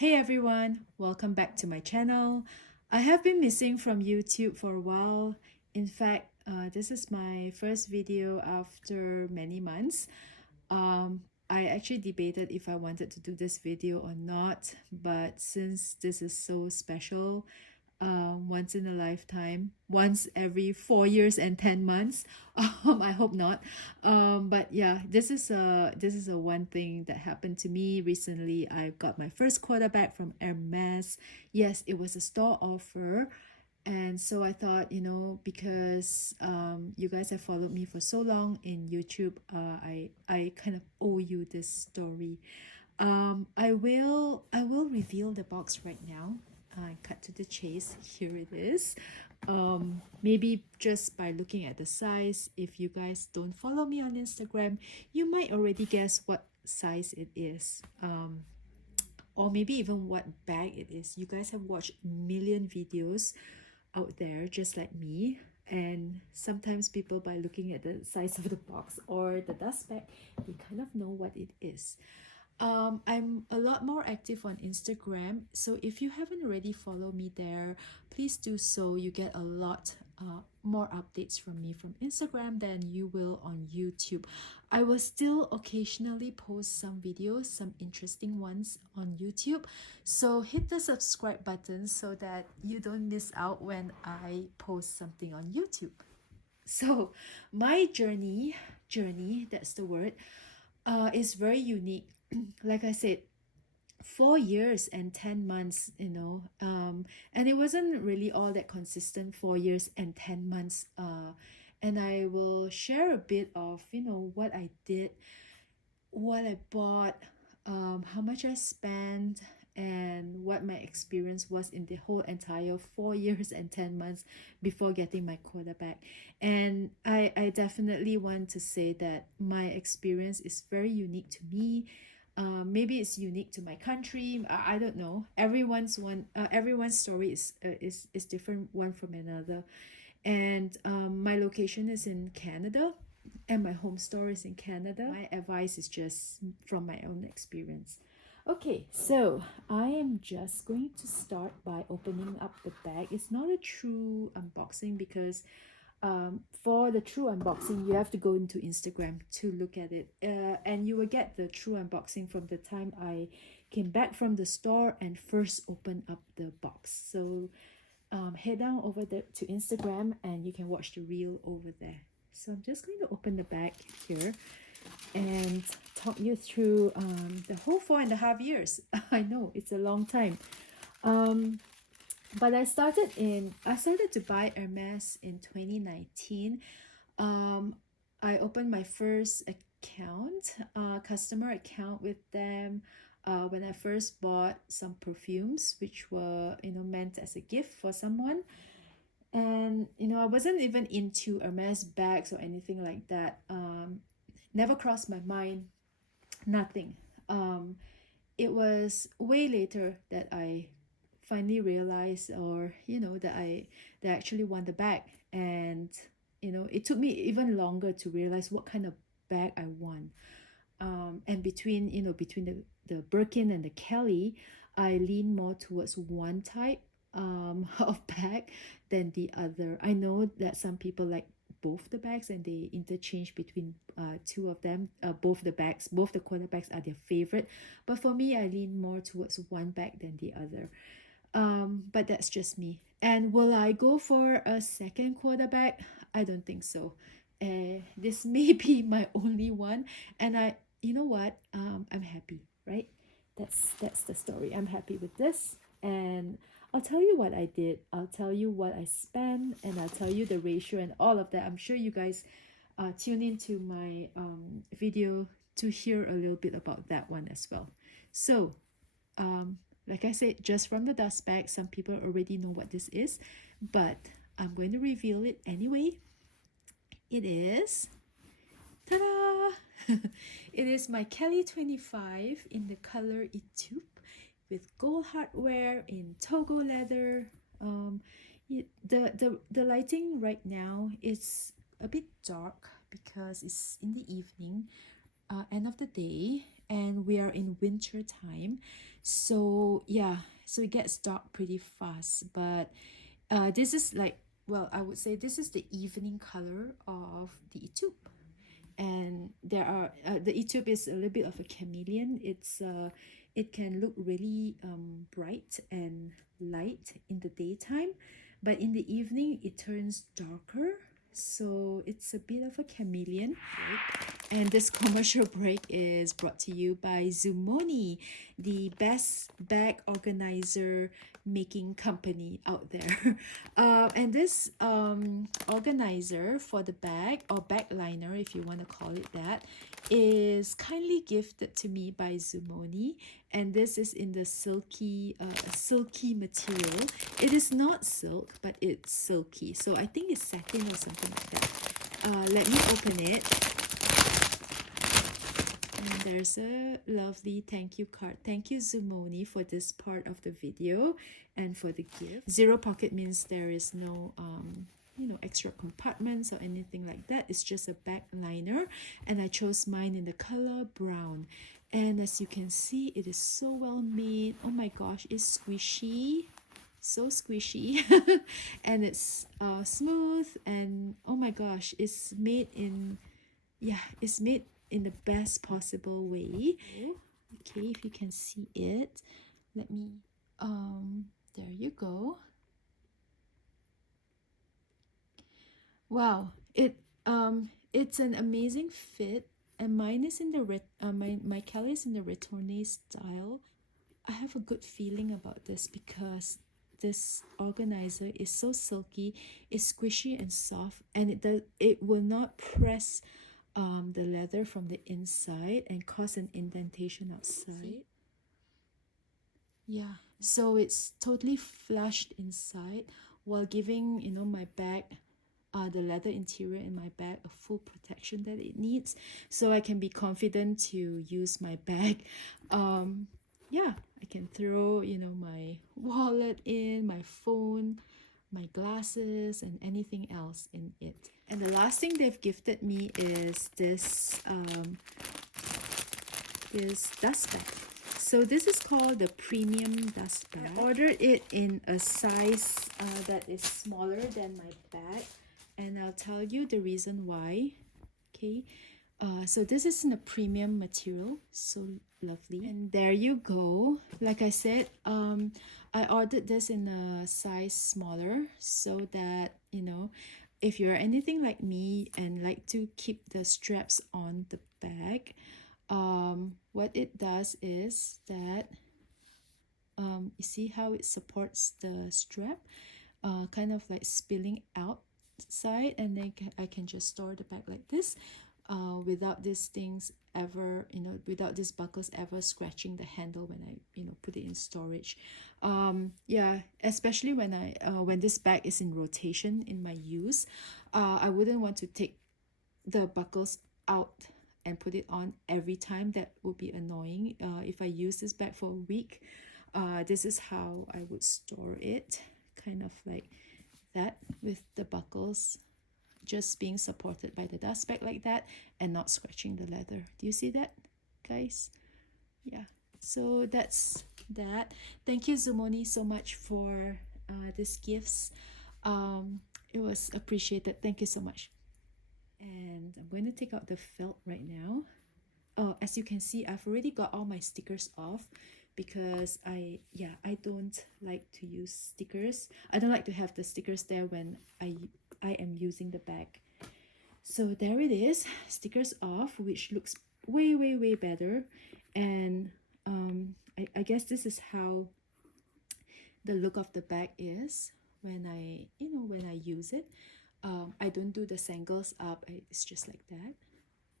Hey everyone, welcome back to my channel. I have been missing from YouTube for a while. In fact, this is my first video after many months. I actually debated if I wanted to do this video or not, but since this is so special, once in a lifetime, once every 4 years and 10 months. I hope not. But yeah, this is a one thing that happened to me recently. I got my first quota back from Hermès. Yes, it was a store offer. And so I thought, because you guys have followed me for so long in YouTube, I kind of owe you this story. I will reveal the box right now. Cut to the chase. Here it is. Maybe just by looking at the size, if you guys don't follow me on Instagram, you might already guess what size it is. Or maybe even what bag it is. You guys have watched a million videos out there just like me, and sometimes people, by looking at the size of the box or the dust bag, they kind of know what it is. I'm a lot more active on Instagram, so if you haven't already followed me there, please do so. You get a lot more updates from me from Instagram than you will on YouTube. I will still occasionally post some videos, some interesting ones on YouTube, so hit the subscribe button so that you don't miss out when I post something on YouTube. So my journey, that's the word, is very unique. Like I said, 4 years and 10 months, and it wasn't really all that consistent, 4 years and 10 months. And I will share a bit of, what I did, what I bought, how much I spent, and what my experience was in the whole entire 4 years and 10 months before getting my quota back. And I definitely want to say that my experience is very unique to me. Maybe it's unique to my country. I don't know. Everyone's story is different one from another. And my location is in Canada, and my home store is in Canada. My advice is just from my own experience. Okay, so I am just going to start by opening up the bag. It's not a true unboxing because for the true unboxing, you have to go into Instagram to look at it. And you will get the true unboxing from the time I came back from the store and first opened up the box. So head down over there to Instagram and you can watch the reel over there. So I'm just going to open the bag here and talk you through the whole 4.5 years. I know it's a long time. But I started to buy Hermes in 2019. I opened my first account, customer account with them when I first bought some perfumes, which were meant as a gift for someone. And I wasn't even into Hermes bags or anything like that. Never crossed my mind. Nothing. It was way later that I finally realized, or that I actually want the bag. And it took me even longer to realize what kind of bag I want. And between the Birkin and the Kelly, I lean more towards one type of bag than the other. I know that some people like both the bags and they interchange between two of them. Both the quota bags are their favorite, but for me, I lean more towards one bag than the other. But that's just me. And will I go for a second quota bag? I don't think so. This may be my only one, and you know what? I'm happy, right? That's the story. I'm happy with this, and I'll tell you what I did. I'll tell you what I spent, and I'll tell you the ratio and all of that. I'm sure you guys tune into my video to hear a little bit about that one as well. So, like I said, just from the dust bag, some people already know what this is, but I'm going to reveal it anyway. It is, ta-da! It is my Kelly 25 in the color Etude with gold hardware in Togo leather. The lighting right now is a bit dark because it's in the evening, end of the day, and we are in winter time, so yeah, so it gets dark pretty fast. But this is like, well, I would say this is the evening color of the etude. And there are the etude is a little bit of a chameleon. It can look really bright and light in the daytime, but in the evening it turns darker, so it's a bit of a chameleon, right? And this commercial break is brought to you by Zumoni, the best bag organizer making company out there. And this organizer for the bag, or bag liner if you want to call it that, is kindly gifted to me by Zumoni, and this is in the silky material. It is not silk, but it's silky, so I think it's satin or something like that. Let me open it. And there's a lovely thank you card. Thank you, Zumoni, for this part of the video and for the gift. Zero pocket means there is no you know, extra compartments or anything like that. It's just a bag liner, and I chose mine in the color brown. And as you can see, it is so well made. Oh my gosh, it's squishy, so squishy. And it's smooth, and oh my gosh, it's made in, yeah, it's made in the best possible way. Okay, if you can see it, let me there you go. Wow, it's an amazing fit, and mine is in the my Kelly is in the retourné style. I have a good feeling about this because this organizer is so silky, it's squishy and soft, and it will not press the leather from the inside and cause an indentation outside. Yeah, so it's totally flushed inside while giving, you know, my bag, the leather interior in my bag, a full protection that it needs, so I can be confident to use my bag. Yeah, I can throw, you know, my wallet in, my phone, my glasses, and anything else in it. And the last thing they've gifted me is this dust bag. So this is called the premium dust bag. I ordered it in a size that is smaller than my bag, and I'll tell you the reason why. Okay, so this is in a premium material, so lovely. And there you go. Like I said, I ordered this in a size smaller so that, you know, if you're anything like me and like to keep the straps on the bag, what it does is that you see how it supports the strap, kind of like spilling outside, and then I can just store the bag like this, without these things ever, you know, without these buckles ever scratching the handle when I, you know, put it in storage. Yeah, especially when when this bag is in rotation in my use, I wouldn't want to take the buckles out and put it on every time. That would be annoying. If I use this bag for a week, this is how I would store it, kind of like that, with the buckles just being supported by the dust bag like that and not scratching the leather. Do you see that, guys? Yeah, so that's that. Thank you, Zumoni, so much for these gifts. It was appreciated. Thank you so much. And I'm going to take out the felt right now. As you can see, I've already got all my stickers off because I don't like to use stickers. I don't like to have the stickers there when I am using the bag. So there it is, stickers off, which looks way better. And I guess this is how the look of the bag is when I use it. I don't do the sangles up, it's just like that.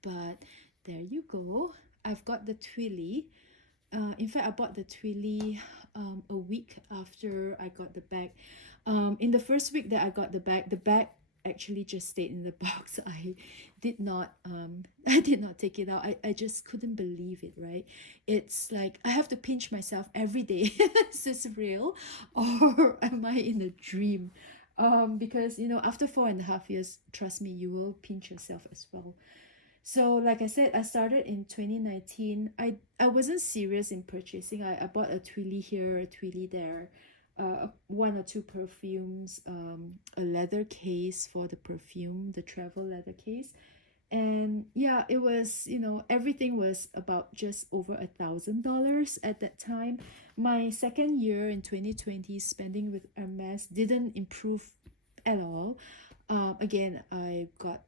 But there you go. I've got the twilly. In fact, I bought the twilly a week after I got the bag. In the first week that I got the bag actually just stayed in the box. I did not take it out. I just couldn't believe it, right? It's like I have to pinch myself every day. Is this real, or am I in a dream? Because, you know, after 4.5 years, trust me, you will pinch yourself as well. So like I said, I started in 2019. I wasn't serious in purchasing. I bought a Twilly here, a Twilly there, one or two perfumes, a leather case for the perfume, the travel leather case. And yeah, it was, everything was about just over $1,000 at that time. My second year in 2020, spending with Hermes didn't improve at all. Again, I got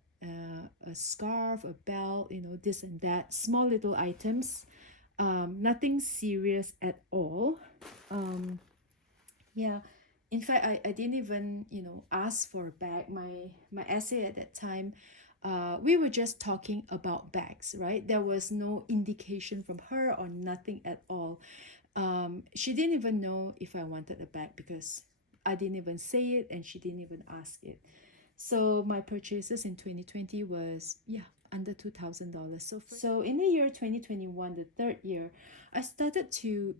a scarf, a belt, this and that, small little items, nothing serious at all. Yeah, in fact, I didn't even, ask for a bag. My essay at that time, we were just talking about bags, right? There was no indication from her or nothing at all. She didn't even know if I wanted a bag because I didn't even say it and she didn't even ask it. So my purchases in 2020 was, yeah, under $2,000. So in the year 2021, the third year, I started to,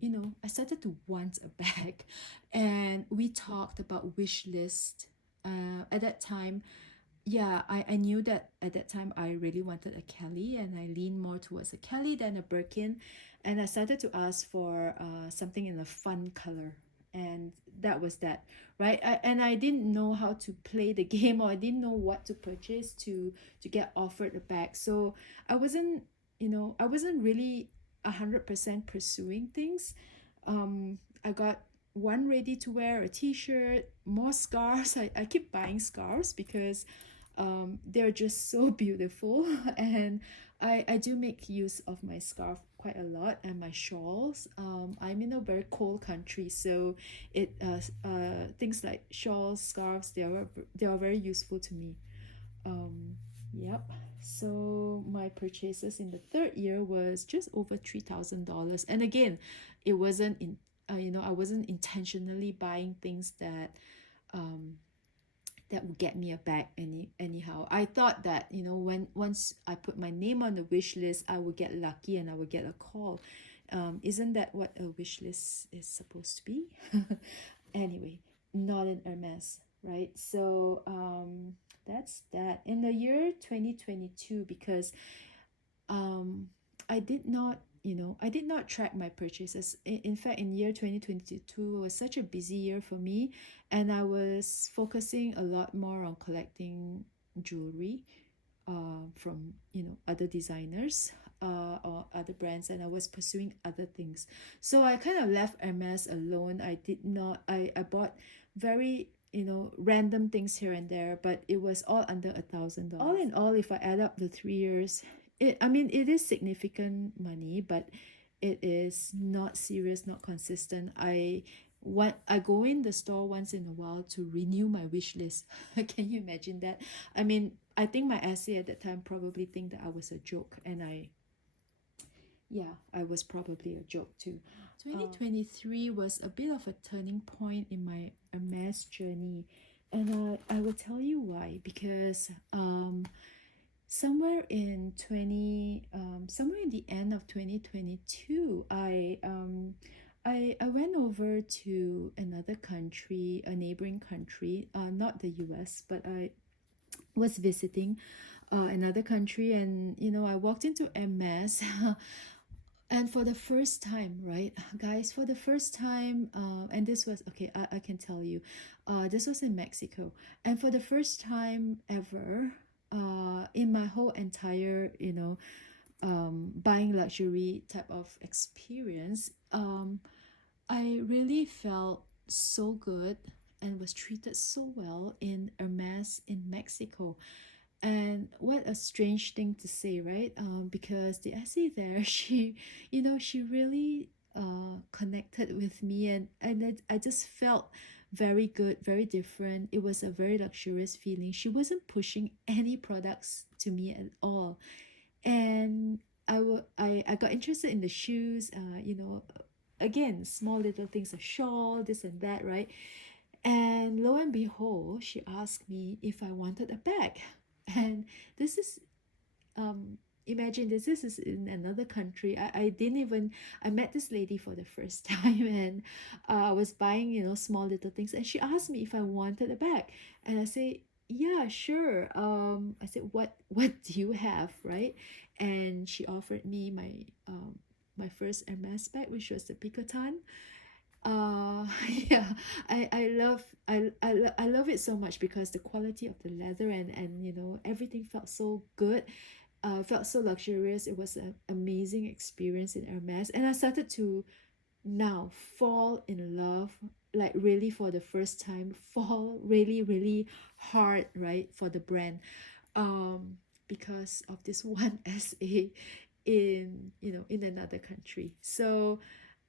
want a bag. And we talked about wish list. At that time, yeah, I knew that at that time I really wanted a Kelly, and I leaned more towards a Kelly than a Birkin. And I started to ask for something in a fun color. And that was that, right? And I didn't know how to play the game, or I didn't know what to purchase to get offered a bag. So I wasn't, I wasn't really 100% pursuing things. I got one ready to wear, a t-shirt, more scarves. I keep buying scarves because they're just so beautiful. And I do make use of my scarf quite a lot, and my shawls. I'm in a very cold country, so things like shawls, scarves, they are very useful to me. Yep. So my purchases in the third year was just over $3,000, and again, it wasn't in I wasn't intentionally buying things that would get me a bag anyhow. I thought that, when once I put my name on the wish list, I would get lucky and I would get a call. Isn't that what a wish list is supposed to be? Anyway, not in Hermes, right? So that's that. In the year 2022, because I did not, I did not track my purchases. In fact, in year 2022 was such a busy year for me, and I was focusing a lot more on collecting jewelry from, other designers or other brands, and I was pursuing other things. So I kind of left Hermes alone. I bought very, random things here and there, but it was all under $1,000. All in all, if I add up the 3 years, it is significant money, but it is not serious, not consistent. I go in the store once in a while to renew my wish list. Can you imagine that? I think my essay at that time probably think that I was a joke, and I was probably a joke too. 2023 was a bit of a turning point in my Hermes journey, and I will tell you why. Because somewhere in the end of 2022, I went over to another country, a neighboring country, not the US, but I was visiting another country, and I walked into Hermes. And for the first time, right, guys, for the first time, and this was, okay, I can tell you, this was in Mexico. And for the first time ever, in my whole entire, buying luxury type of experience, I really felt so good and was treated so well in Hermes in Mexico. And what a strange thing to say, right? Because the essay there, she really connected with me, and I just felt very good, very different. It was a very luxurious feeling. She wasn't pushing any products to me at all. And I got interested in the shoes, again, small little things, a shawl, this and that, right? And lo and behold, she asked me if I wanted a bag. And this is, imagine this is in another country. I met this lady for the first time, and I was buying, small little things, and she asked me if I wanted a bag. And I say, yeah, sure. I said, what do you have, right? And she offered me my first Hermes bag, which was the Picotan. Yeah, I love it so much because the quality of the leather and everything felt so good, felt so luxurious. It was an amazing experience in Hermes, and I started to now fall in love, like really for the first time, fall really hard, right, for the brand, because of this one SA in in another country. So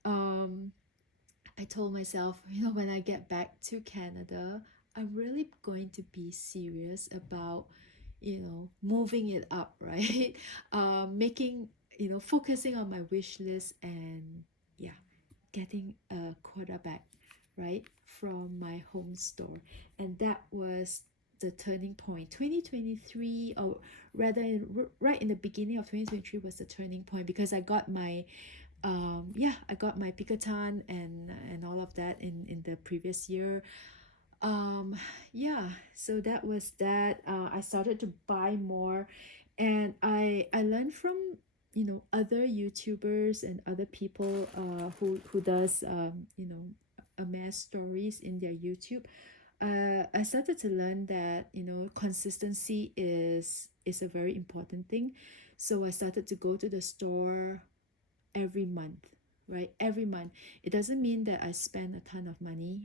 um I told myself, when I get back to Canada, I'm really going to be serious about, moving it up, right? Making, focusing on my wish list and, yeah, getting a Quota bag, right, from my home store. And that was the turning point. 2023, or rather, right in the beginning of 2023 was the turning point because I got my yeah, I got my Picotan and all of that in the previous year. Yeah, so that was that. I started to buy more, and I learned from other YouTubers and other people who does amass stories in their YouTube. I started to learn that consistency is a very important thing. So I started to go to the store every month, right? Every month. It doesn't mean that I spend a ton of money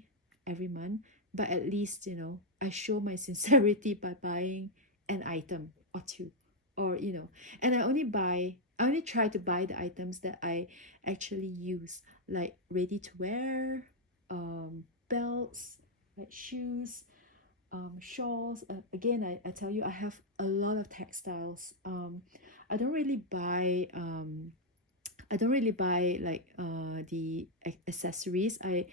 every month, but at least, I show my sincerity by buying an item or two. Or, and I only try to buy the items that I actually use, like ready to wear, belts, like shoes, shawls. Again, I tell you, I have a lot of textiles. I don't really buy I don't really buy like the accessories. I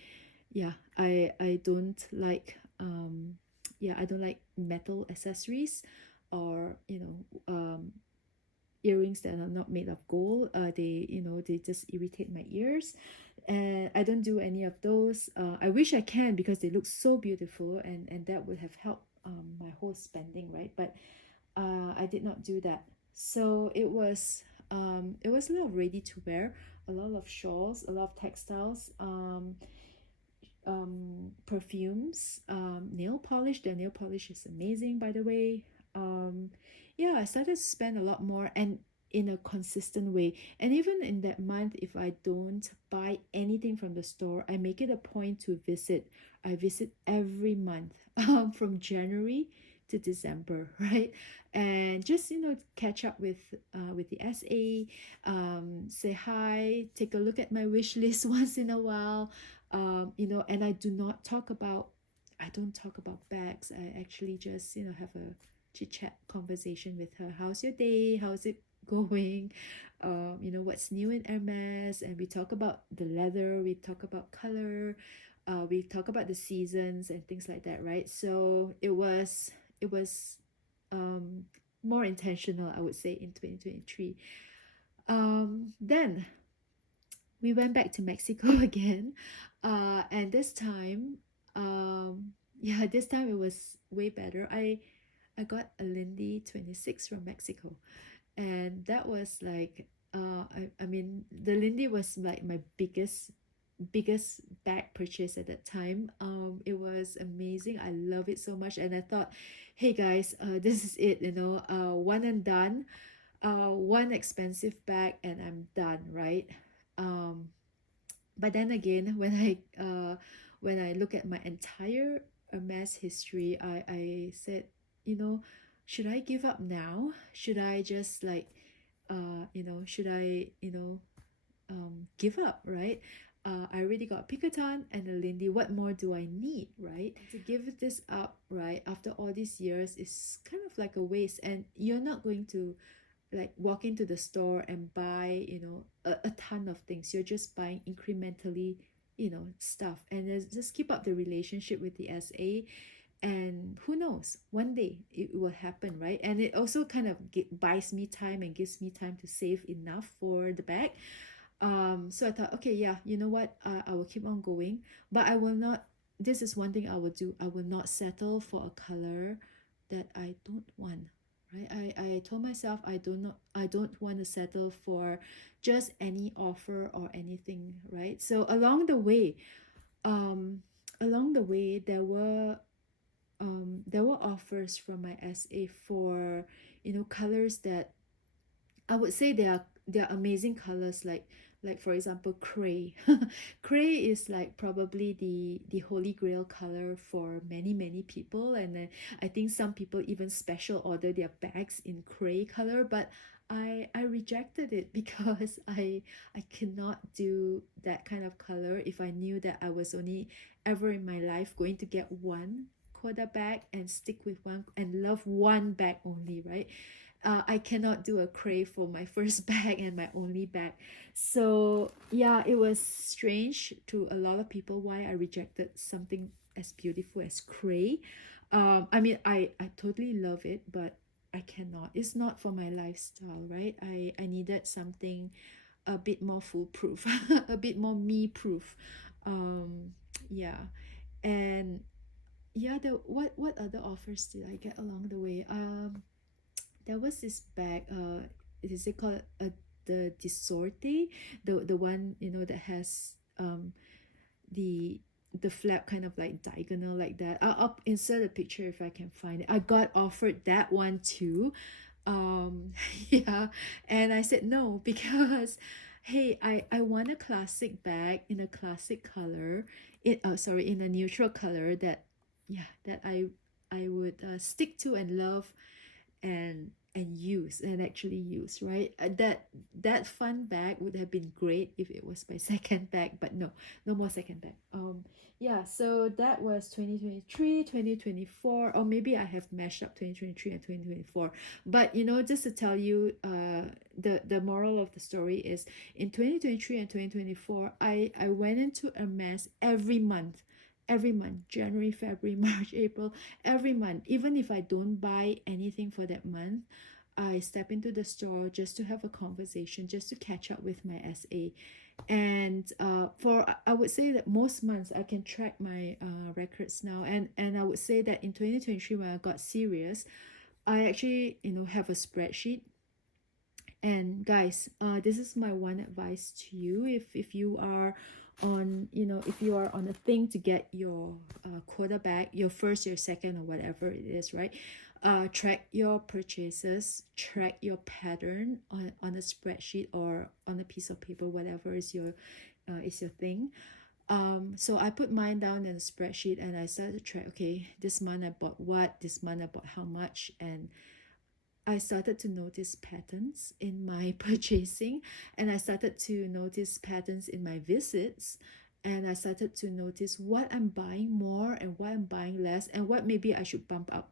don't like I don't like metal accessories, or earrings that are not made of gold. They just irritate my ears, and I don't do any of those. I wish I can because they look so beautiful, and that would have helped my whole spending, right? But I did not do that. So it was a lot of ready to wear, a lot of shawls, a lot of textiles, perfumes, nail polish. The nail polish is amazing, by the way. Yeah, I started to spend a lot more and in a consistent way. And even in that month, if I don't buy anything from the store, I make it a point to visit. I visit every month, from January to December, right? And just catch up with the SA, say hi, take a look at my wish list once in a while, and I don't talk about bags. I actually just have a chit chat conversation with her. How's your day? How's it going? What's new in Hermes? And we talk about the leather, we talk about color, we talk about the seasons and things like that, right? So it was um more intentional, I would say, in 2023. Then we went back to Mexico again, and this time, this time it was way better. I got a Lindy 26 from Mexico, and that was like I mean, the Lindy was like my biggest bag purchase at that time. It was amazing. I love it so much, and I thought, hey guys, this is it, one and done, one expensive bag and I'm done, right? um but then again, when I look at my entire Hermes history, I said, you know should I give up now? Should I just like should I give up, right? I already got Picotan and a Lindy. What more do I need, right? To give this up, right, after all these years is kind of like a waste, and you're not going to like walk into the store and buy a ton of things. You're just buying incrementally stuff, and just keep up the relationship with the SA, and who knows, one day it will happen, right? And it also kind of buys me time and gives me time to save enough for the bag. So I thought, okay, yeah, you know what, I will keep on going, but I will not. This is one thing I will do. I will not settle for a color that I don't want, right? I told myself I don't want to settle for just any offer or anything, right? So um along the way there were offers from my SA for, you know, colors that I would say they are amazing colors, like for example gray. Gray is like probably the holy grail color for many people, and then I think some people even special order their bags in gray color, but I rejected it because I cannot do that kind of color if I knew that I was only ever in my life going to get one Quota bag and stick with one and love one bag only, right? I cannot do a crave for my first bag and my only bag. So yeah, it was strange to a lot of people why I rejected something as beautiful as Cray. I mean, I totally love it, but I cannot. It's not for my lifestyle, right? I needed something a bit more foolproof, a bit more me proof. Yeah, and yeah, the what other offers did I get along the way? There was this bag, is it called the Disorte, the one, you know, that has the flap kind of like diagonal like that. I'll insert a picture if I can find it. I got offered that one too. Yeah, and I said no because hey, I want a classic bag in a classic color, in a neutral color that, yeah, that I would stick to and love and use and actually use, right? That fun bag would have been great if it was my second bag, but no, no more second bag. Yeah, so that was 2023, 2024, or maybe I have mashed up 2023 and 2024. But you know, just to tell you, the moral of the story is in 2023 and 2024, I went into Hermes every month, January, February, March, April, every month. Even if I don't buy anything for that month, I step into the store just to have a conversation, just to catch up with my SA. And for I would say that most months I can track my records now, and I would say that in 2023 when I got serious, I actually, you know, have a spreadsheet. And guys, this is my one advice to you. If you are on, you know, if you are on a thing to get your Quota bag, your first, your second, or whatever it is, right? Track your purchases, track your pattern on a spreadsheet or on a piece of paper, whatever is your thing. So I put mine down in a spreadsheet and I started to track, okay, this month I bought what, this month I bought how much, and I started to notice patterns in my purchasing, and I started to notice patterns in my visits, and I started to notice what I'm buying more and what I'm buying less, and what maybe I should bump up,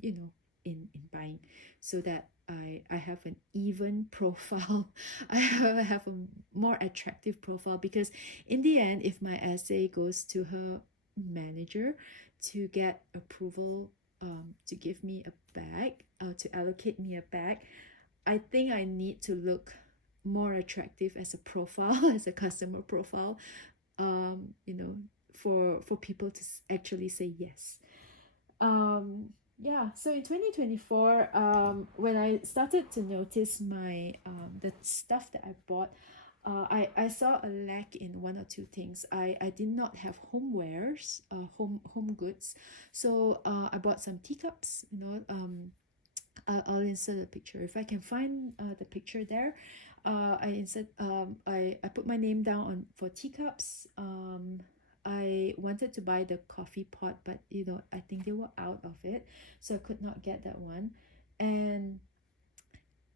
you know, in buying, so that I have an even profile. I have a more attractive profile, because in the end, if my essay goes to her manager to get approval, to give me a bag, to allocate me a bag, I think I need to look more attractive as a profile, as a customer profile, you know, for people to actually say yes. Yeah, so in 2024, when I started to notice my the stuff that I bought, I saw a lack in one or two things. I did not have homewares, home goods. So I bought some teacups, you know. I'll insert a picture if I can find the picture there. I put my name down on for teacups. I wanted to buy the coffee pot, but you know, I think they were out of it, so I could not get that one. And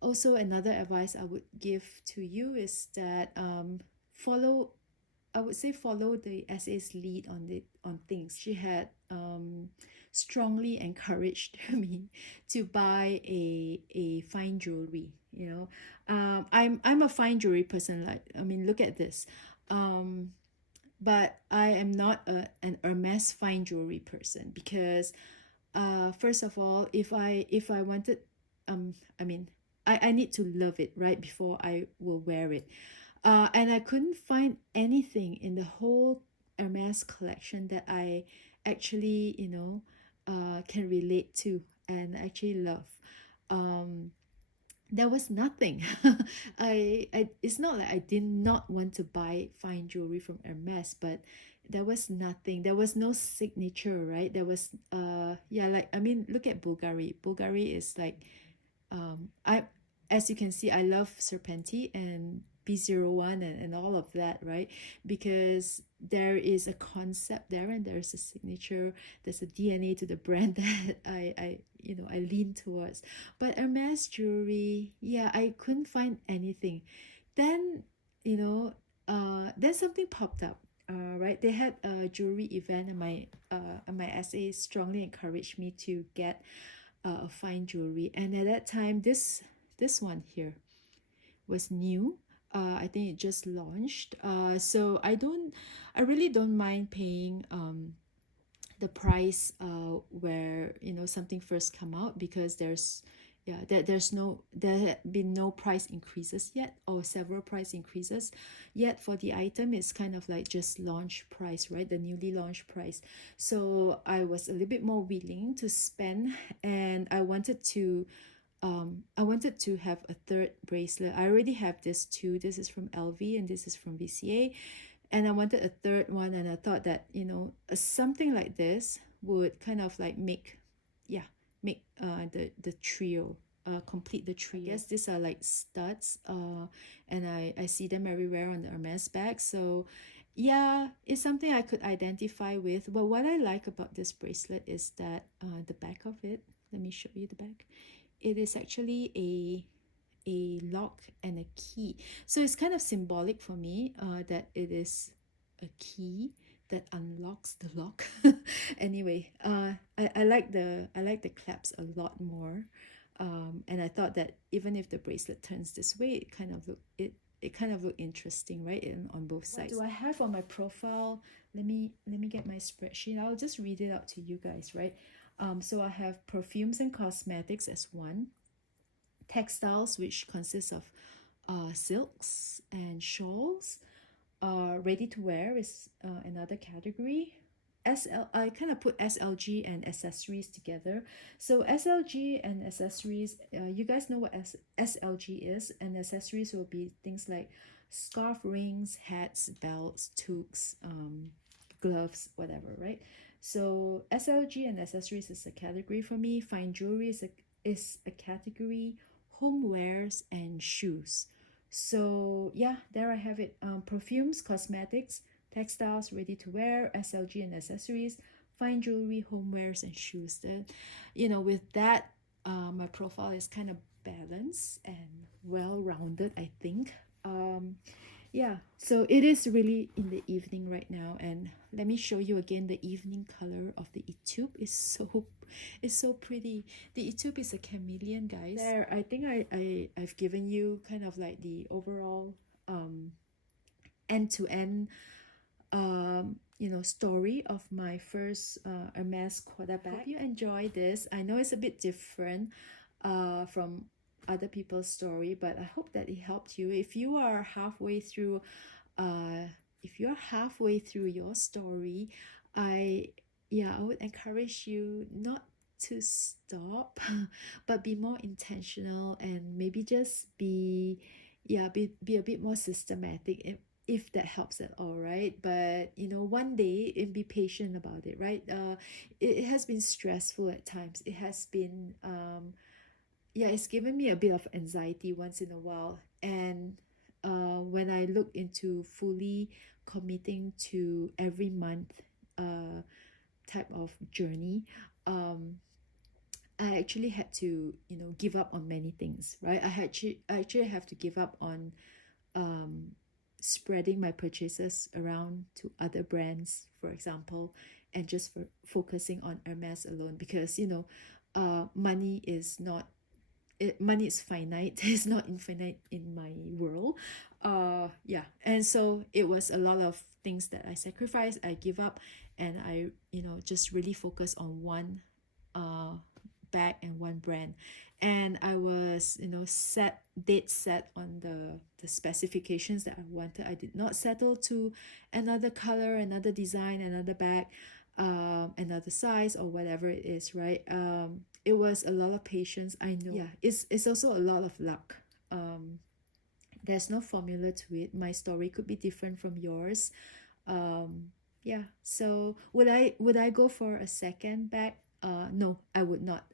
also another advice I would give to you is that follow, I would say, follow the SA's lead on things. She had strongly encouraged me to buy a fine jewelry. You know, I'm a fine jewelry person. Like, I mean, look at this. But I am not an Hermes fine jewelry person, because first of all, if I wanted, I mean, I need to love it, right, before I will wear it. And I couldn't find anything in the whole Hermes collection that I actually, you know, can relate to and actually love. There was nothing. It's not like I did not want to buy fine jewelry from Hermes, but there was nothing. There was no signature, right? There was yeah, like I mean, look at Bulgari. Bulgari is like I as you can see, I love Serpenti and B01 and all of that, right? Because there is a concept there and there's a signature, there's a DNA to the brand that I lean towards. But Hermes jewelry, yeah, I couldn't find anything. Then, then something popped up. Right, they had a jewelry event, and my SA strongly encouraged me to get fine jewelry. And at that time, this one here was new. I think it just launched. So I really don't mind paying the price where something first come out, because there had been no price increases yet, or several price increases yet for the item. It's kind of like just launch price, right? The newly launched price. So I was a little bit more willing to spend, and I wanted to have a third bracelet. I already have this two. This is from LV and this is from VCA, and I wanted a third one, and I thought that something like this would kind of like make the trio, complete the trio. I guess these are like studs, and I see them everywhere on the Hermes bag. So yeah, it's something I could identify with. But what I like about this bracelet is that the back of it, let me show you the back. It is actually a lock and a key. So it's kind of symbolic for me that it is a key that unlocks the lock. Anyway, I like the clasps a lot more. And I thought that even if the bracelet turns this way, it kind of look interesting, right? On both sides. What do I have on my profile? Let me get my spreadsheet. I'll just read it out to you guys, right? So I have perfumes and cosmetics as one, textiles, which consists of silks and shawls. Ready to wear is another category. I kind of put SLG and accessories together. So SLG and accessories, you guys know what SLG is, and accessories will be things like scarf, rings, hats, belts, toques, gloves, whatever, right? So SLG and accessories is a category for me. Fine jewelry is a category. Homewares and shoes. So yeah, there I have it. Perfumes, cosmetics, textiles, ready to wear, SLG and accessories, fine jewelry, homewares and shoes. Then, with that, my profile is kind of balanced and well-rounded, I think. Yeah, so it is really in the evening right now, and let me show you again the evening color of the etude. Is so pretty. The etude is a chameleon, guys. There, I think I've given you kind of like the overall end-to-end story of my first Hermes Quota bag. Hope you enjoy this. I know it's a bit different from other people's story, but I hope that it helped you. If you are halfway through your story, I would encourage you not to stop but be more intentional, and maybe just be a bit more systematic, if that helps at all, right? But one day, and be patient about it, right? It has been stressful at times. It has been it's given me a bit of anxiety once in a while. And when I look into fully committing to every month type of journey, I actually had to give up on many things, right? I actually have to give up on spreading my purchases around to other brands, for example, and just for focusing on Hermes alone, because money is finite. It's not infinite in my world. And so it was a lot of things that I sacrificed, I give up, and I just really focus on one bag and one brand. And I was dead set on the specifications that I wanted. I did not settle to another color, another design, another bag. another size or whatever it is, right? It was a lot of patience, I know. Yeah, it's also a lot of luck. There's no formula to it. My story could be different from yours. Yeah, so would I go for a second bag? No, I would not.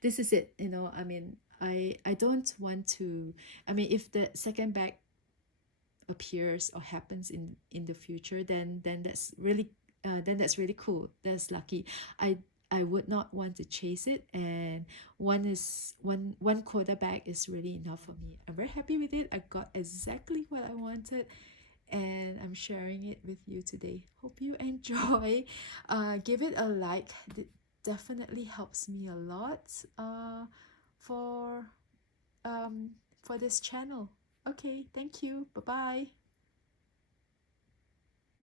This is it, you know. I mean, I don't want to. I mean, if the second bag appears or happens in the future, then that's really cool. That's lucky. I would not want to chase it, and one quota bag is really enough for me. I'm very happy with it. I got exactly what I wanted, and I'm sharing it with you today. Hope you enjoy. Give it a like. It definitely helps me a lot for for this channel. Okay, thank you. Bye bye.